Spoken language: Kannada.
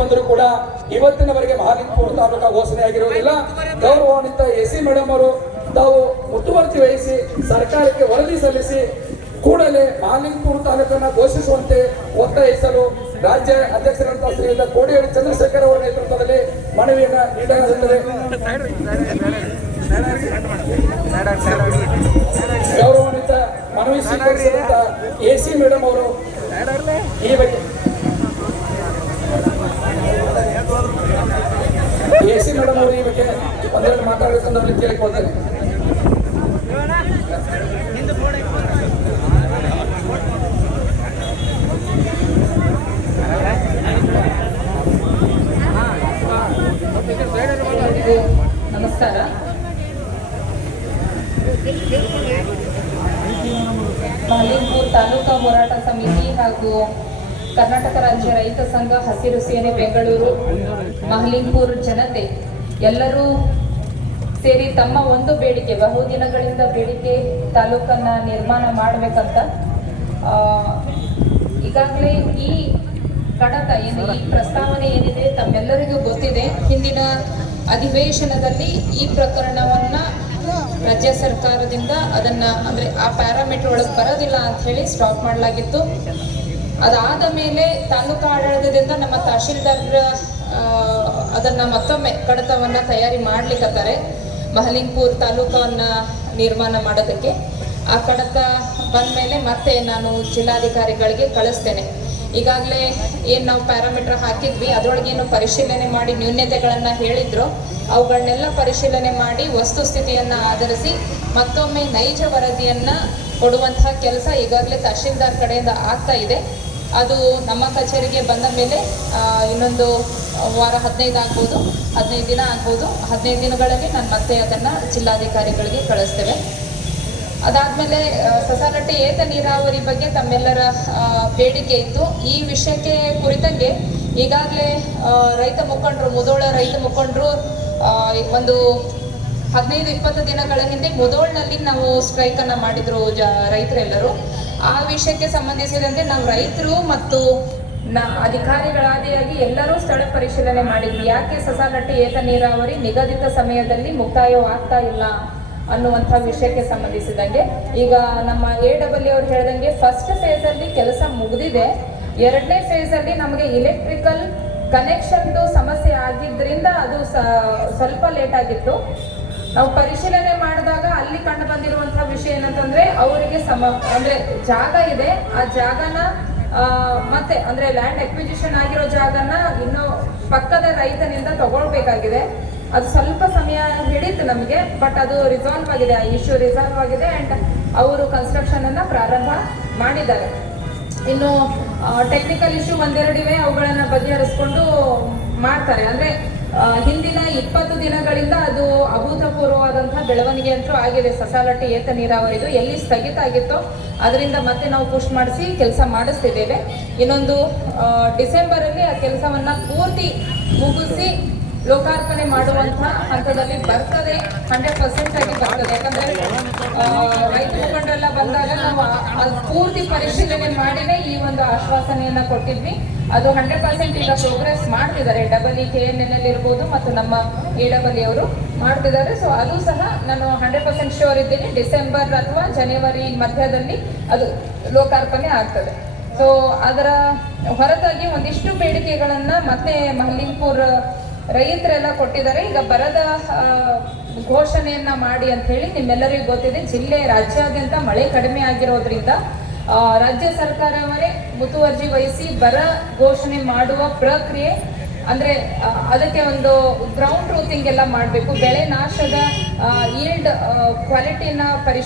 ಬಂದರೂ ಕೂಡ ಇವತ್ತಿನವರೆಗೆ ಮಹಾಲಿಂಗಪುರ ತಾಲೂಕಾ ಘೋಷಣೆ ಆಗಿರುವುದಿಲ್ಲ. ಗೌರವಾನ್ವಿತ ಎಸಿ ಮೇಡಮ್ ಅವರು ತಾವು ಮುತುವರ್ಜಿ ವಹಿಸಿ ಸರ್ಕಾರಕ್ಕೆ ವರದಿ ಸಲ್ಲಿಸಿ ಕೂಡಲೇ ಮಹಾಲಿಂಗಪುರ ತಾಲೂಕನ್ನು ಘೋಷಿಸುವಂತೆ ಒತ್ತಾಯಿಸಲು ರಾಜ್ಯ ಅಧ್ಯಕ್ಷರಂತಹ ಶ್ರೀಯುತ ಕೋಡಿಹಳ್ಳಿ ಚಂದ್ರಶೇಖರ್ ಅವರ ನೇತೃತ್ವದಲ್ಲಿ ಮನವಿಯನ್ನು ನೀಡಲಾಗುತ್ತದೆ. ಗೌರವಾನ್ವಿತ ಮನವಿ ಸ್ವೀಕರಿಸಿದಂತ ಎಸಿ ಮೇಡಮ್ ಅವರು ಈ ಬಗ್ಗೆ ಒಂದೆರಡು ಮಾತಾಡಬೇಕಂದ್ರೆ ಕೇಳಿಕೊಳ್ತಾರೆ. ನಮಸ್ಕಾರ. ಮಹಾಲಿಂಗಪುರ ತಾಲೂಕಾ ಹೋರಾಟ ಸಮಿತಿ ಹಾಗೂ ಕರ್ನಾಟಕ ರಾಜ್ಯ ರೈತ ಸಂಘ, ಹಸಿರು ಸೇನೆ ಬೆಂಗಳೂರು, ಮಹಾಲಿಂಗಪುರ ಜನತೆ ಎಲ್ಲರೂ ಸೇರಿ ತಮ್ಮ ಒಂದು ಬೇಡಿಕೆ, ಬಹುದಿನಗಳಿಂದ ಬೇಡಿಕೆ, ತಾಲೂಕನ್ನ ನಿರ್ಮಾಣ ಮಾಡಬೇಕಂತ ಈಗಾಗಲೇ ಈ ಕಡತ ಏನು, ಈ ಪ್ರಸ್ತಾವನೆ ಏನಿದೆ ತಮ್ಮೆಲ್ಲರಿಗೂ ಗೊತ್ತಿದೆ. ಹಿಂದಿನ ಅಧಿವೇಶನದಲ್ಲಿ ಈ ಪ್ರಕರಣವನ್ನ ರಾಜ್ಯ ಸರ್ಕಾರದಿಂದ ಅದನ್ನ ಅಂದ್ರೆ ಆ ಪ್ಯಾರಾಮೀಟರ್ ಒಳಗೆ ಬರೋದಿಲ್ಲ ಅಂತ ಹೇಳಿ ಸ್ಟಾಪ್ ಮಾಡಲಾಗಿತ್ತು. ಅದಾದ ಮೇಲೆ ತಾಲೂಕಾ ಆಡಳಿತದಿಂದ ನಮ್ಮ ತಹಶೀಲ್ದಾರ್ ಅದನ್ನ ಮತ್ತೊಮ್ಮೆ ಕಡತವನ್ನ ತಯಾರಿ ಮಾಡ್ಲಿಕ್ಕತ್ತಾರೆ ಮಹಾಲಿಂಗಪುರ ತಾಲೂಕವನ್ನ ನಿರ್ಮಾಣ ಮಾಡೋದಕ್ಕೆ. ಆ ಕಡತ ಬಂದ ಮೇಲೆ ಮತ್ತೆ ನಾನು ಜಿಲ್ಲಾಧಿಕಾರಿಗಳಿಗೆ ಕಳಿಸ್ತೇನೆ. ಈಗಾಗಲೇ ಏನು ನಾವು ಪ್ಯಾರಾಮೀಟರ್ ಹಾಕಿದ್ವಿ ಅದರೊಳಗೇನು ಪರಿಶೀಲನೆ ಮಾಡಿ ನ್ಯೂನ್ಯತೆಗಳನ್ನು ಹೇಳಿದ್ರು, ಅವುಗಳನ್ನೆಲ್ಲ ಪರಿಶೀಲನೆ ಮಾಡಿ ವಸ್ತುಸ್ಥಿತಿಯನ್ನು ಆಧರಿಸಿ ಮತ್ತೊಮ್ಮೆ ನೈಜ ವರದಿಯನ್ನು ಕೊಡುವಂತಹ ಕೆಲಸ ಈಗಾಗಲೇ ತಹಶೀಲ್ದಾರ್ ಕಡೆಯಿಂದ ಆಗ್ತಾ ಇದೆ. ಅದು ನಮ್ಮ ಕಚೇರಿಗೆ ಬಂದ ಮೇಲೆ ಇನ್ನೊಂದು ವಾರ 15 ಆಗ್ಬೋದು, 15 ದಿನ ಆಗ್ಬೋದು. 15 ದಿನಗಳಲ್ಲಿ ನಾನು ಮತ್ತೆ ಅದನ್ನು ಜಿಲ್ಲಾಧಿಕಾರಿಗಳಿಗೆ ಕಳಿಸ್ತೇವೆ. ಅದಾದಮೇಲೆ ಸಸಾಲಟ್ಟಿ ಏತ ನೀರಾವರಿ ಬಗ್ಗೆ ತಮ್ಮೆಲ್ಲರ ಬೇಡಿಕೆ ಇತ್ತು. ಈ ವಿಷಯಕ್ಕೆ ಕುರಿತಂಗೆ ಈಗಾಗಲೇ ರೈತ ಮುಖಂಡರು, ಮುಧೋಳ ರೈತ ಮುಖಂಡರು ಒಂದು 15-20 ದಿನಗಳ ಹಿಂದೆ ಮುಧೋಳ್ನಲ್ಲಿ ನಾವು ಸ್ಟ್ರೈಕನ್ನು ಮಾಡಿದ್ರು ರೈತರೆಲ್ಲರೂ. ಆ ವಿಷಯಕ್ಕೆ ಸಂಬಂಧಿಸಿದಂತೆ ನಾವು ರೈತರು ಮತ್ತು ಅಧಿಕಾರಿಗಳಾದಿಯಾಗಿ ಎಲ್ಲರೂ ಸ್ಥಳ ಪರಿಶೀಲನೆ ಮಾಡಿದ್ವಿ. ಯಾಕೆ ಸಸಾಲಟ್ಟಿ ಏತ ನೀರಾವರಿ ನಿಗದಿತ ಸಮಯದಲ್ಲಿ ಮುಕ್ತಾಯವಾಗ್ತಾ ಇಲ್ಲ ಅನ್ನುವಂಥ ವಿಷಯಕ್ಕೆ ಸಂಬಂಧಿಸಿದಂಗೆ ಈಗ ನಮ್ಮ AW ಅವ್ರು ಹೇಳ್ದಂಗೆ ಫಸ್ಟ್ ಫೇಸ್ ಅಲ್ಲಿ ಕೆಲಸ ಮುಗಿದಿದೆ. 2ನೇ ಫೇಸ್ ಅಲ್ಲಿ ನಮಗೆ ಇಲೆಕ್ಟ್ರಿಕಲ್ ಕನೆಕ್ಷನ್ದು ಸಮಸ್ಯೆ ಆಗಿದ್ರಿಂದ ಅದು ಸ್ವಲ್ಪ ಲೇಟ್ ಆಗಿತ್ತು. ನಾವು ಪರಿಶೀಲನೆ ಮಾಡಿದಾಗ ಅಲ್ಲಿ ಕಂಡು ಬಂದಿರುವಂತಹ ವಿಷಯ ಏನಂತಂದ್ರೆ ಅವರಿಗೆ ಅಂದ್ರೆ ಜಾಗ ಇದೆ, ಆ ಜಾಗನ ಮತ್ತೆ ಅಂದ್ರೆ ಲ್ಯಾಂಡ್ ಅಕ್ವಿಜಿಷನ್ ಆಗಿರೋ ಜಾಗನ ಇನ್ನು ಪಕ್ಕದ ರೈತನಿಂದ ತಗೊಳ್ಬೇಕಾಗಿದೆ. ಅದು ಸ್ವಲ್ಪ ಸಮಯ ಹಿಡಿತು ನಮಗೆ, ಬಟ್ ಅದು ರಿಸಾಲ್ವ್ ಆಗಿದೆ, ಆ ಇಶ್ಯೂ ರಿಸಾಲ್ವ್ ಆಗಿದೆ ಅಂಡ್ ಅವರು ಕನ್ಸ್ಟ್ರಕ್ಷನ್ ಅನ್ನ ಪ್ರಾರಂಭ ಮಾಡಿದ್ದಾರೆ. ಇನ್ನು ಟೆಕ್ನಿಕಲ್ ಇಶ್ಯೂ ಒಂದೆರಡು ಇವೆ, ಅವುಗಳನ್ನ ಬಗೆಹರಿಸ್ಕೊಂಡು ಮಾಡ್ತಾರೆ. ಅಂದ್ರೆ ಹಿಂದಿನ 20 ದಿನಗಳಿಂದ ಅದು ಅಭೂತಪೂರ್ವವಾದಂತಹ ಬೆಳವಣಿಗೆ ಅಂತೂ ಆಗಿದೆ. ಸಸಾಲಟ್ಟಿ ಏತ ನೀರಾವರಿದು ಎಲ್ಲಿ ಸ್ಥಗಿತ ಆಗಿತ್ತೋ ಅದರಿಂದ ಮತ್ತೆ ನಾವು ಪುಷ್ ಮಾಡಿಸಿ ಕೆಲಸ ಮಾಡಿಸ್ತಿದ್ದೇವೆ. ಇನ್ನೊಂದು ಡಿಸೆಂಬರ್ ಅಲ್ಲಿ ಆ ಕೆಲಸವನ್ನ ಪೂರ್ತಿ ಮುಗಿಸಿ ಲೋಕಾರ್ಪಣೆ ಮಾಡುವಂತಹ ಹಂತದಲ್ಲಿ ಬರ್ತದೆ, 100% ಆಗಿ ಬರ್ತದೆ. ಯಾಕಂದ್ರೆ ರೈತ ಮುಖಂಡರೆಲ್ಲ ಬಂದಾಗ ನಾವು ಪೂರ್ತಿ ಪರಿಶೀಲನೆ ಮಾಡಿನೇ ಈ ಒಂದು ಆಶ್ವಾಸನೆಯನ್ನ ಕೊಟ್ಟಿದ್ವಿ. ಅದು 100% ಈಗ ಪ್ರೋಗ್ರೆಸ್ ಮಾಡ್ತಿದ್ದಾರೆ. KNNL ಇರ್ಬೋದು ಮತ್ತು ನಮ್ಮ AW ಅವರು ಮಾಡ್ತಿದ್ದಾರೆ. ಸೊ ಅದು ಸಹ ನಾನು 100% ಶ್ಯೂರ್ ಇದ್ದೀನಿ, ಡಿಸೆಂಬರ್ ಅಥವಾ ಜನವರಿ ಮಧ್ಯದಲ್ಲಿ ಅದು ಲೋಕಾರ್ಪಣೆ ಆಗ್ತದೆ. ಸೊ ಅದರ ಹೊರತಾಗಿ ಒಂದಿಷ್ಟು ಬೇಡಿಕೆಗಳನ್ನ ಮತ್ತೆ ಮಹಾಲಿಂಗಪುರ ರೈತರೆಲ್ಲ ಕೊಟ್ಟಿದ್ದಾರೆ. ಈಗ ಬರದ ಘೋಷಣೆಯನ್ನ ಮಾಡಿ ಅಂತ ಹೇಳಿ ನಿಮ್ಮೆಲ್ಲರಿಗೂ ಗೊತ್ತಿದೆ. ರಾಜ್ಯಾದ್ಯಂತ ಮಳೆ ಕಡಿಮೆ ಆಗಿರೋದ್ರಿಂದ ರಾಜ್ಯ ಸರ್ಕಾರವೇ ಮುತುವರ್ಜಿ ವಹಿಸಿ ಬರ ಘೋಷಣೆ ಮಾಡುವ ಪ್ರಕ್ರಿಯೆ, ಅಂದ್ರೆ ಅದಕ್ಕೆ ಒಂದು ಗ್ರೌಂಡ್ ರೂತಿಂಗ್ ಎಲ್ಲ ಮಾಡಬೇಕು. ಬೆಳೆ ನಾಶದ ಈಲ್ಡ್ ಕ್ವಾಲಿಟಿನ